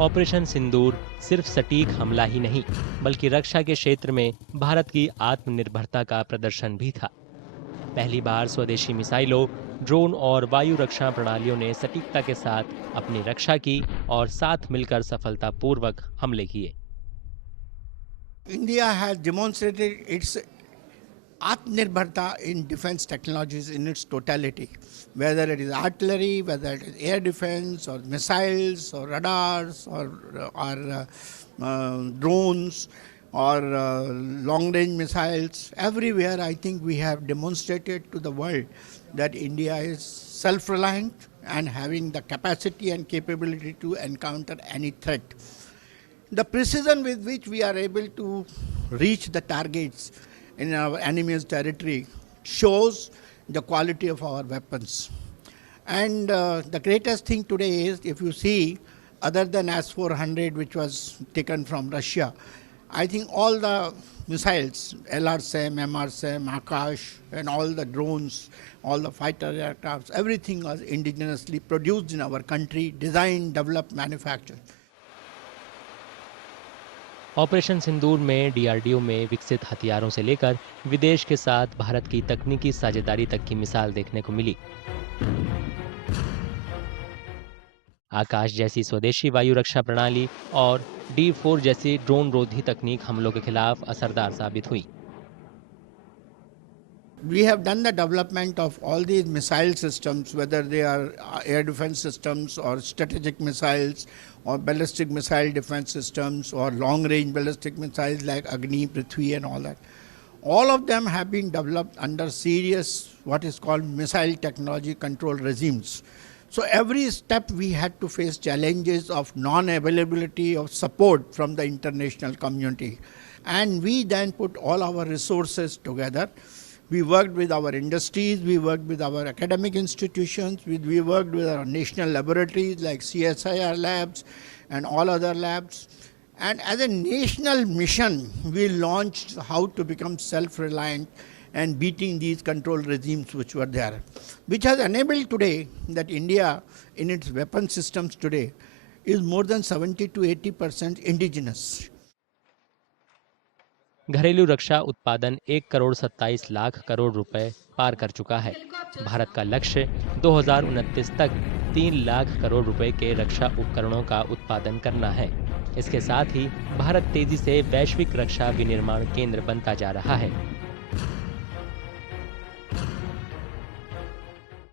Operation सिंदूर सिर्फ सटीक हमला ही नहीं, बल्कि रक्षा के क्षेत्र में भारत की आत्मनिर्भरता का प्रदर्शन भी था। पहली बार स्वदेशी मिसाइलों, ड्रोन और वायु रक्षा प्रणालियों ने सटीकता के साथ अपनी रक्षा की और साथ मिलकर सफलतापूर्वक हमले किए। India has demonstrated its Atmanirbharta in defense technologies in its totality, whether it is artillery, whether it is air defense, or missiles, or radars, or drones, or long-range missiles. Everywhere, I think we have demonstrated to the world that India is self-reliant and having the capacity and capability to encounter any threat. The precision with which we are able to reach the targets in our enemy's territory shows the quality of our weapons. And the greatest thing today is, if you see, other than S-400, which was taken from Russia, I think all the missiles, LRSAM, MRSAM, Akash, and all the drones, all the fighter aircrafts, everything was indigenously produced in our country, designed, developed, manufactured. Operation Sindoor में DRDO में विकसित हथियारों से लेकर विदेश के साथ भारत की तकनीकी साझेदारी तक की मिसाल देखने को मिली। आकाश जैसी स्वदेशी वायु रक्षा प्रणाली और D4 जैसी ड्रोन रोधी तकनीक हमलों के खिलाफ असरदार साबित हुई। We have done the development of all these missile systems, whether they are air defense systems or strategic missiles or ballistic missile defense systems or long-range ballistic missiles like Agni, Prithvi and all that. All of them have been developed under serious, what is called missile technology control regimes. So every step we had to face challenges of non-availability of support from the international community. And we then put all our resources together. We worked with our industries, we worked with our academic institutions, we worked with our national laboratories like CSIR labs and all other labs. And as a national mission, we launched how to become self-reliant and beating these control regimes which were there, which has enabled today that India, in its weapon systems today, is more than 70 to 80% indigenous. घरेलू रक्षा उत्पादन 1 करोड़ 27 लाख करोड़ रुपए पार कर चुका है। भारत का लक्ष्य 2029 तक 3 लाख करोड़ रुपए के रक्षा उपकरणों का उत्पादन करना है। इसके साथ ही भारत तेजी से वैश्विक रक्षा विनिर्माण केंद्र बनता जा रहा है।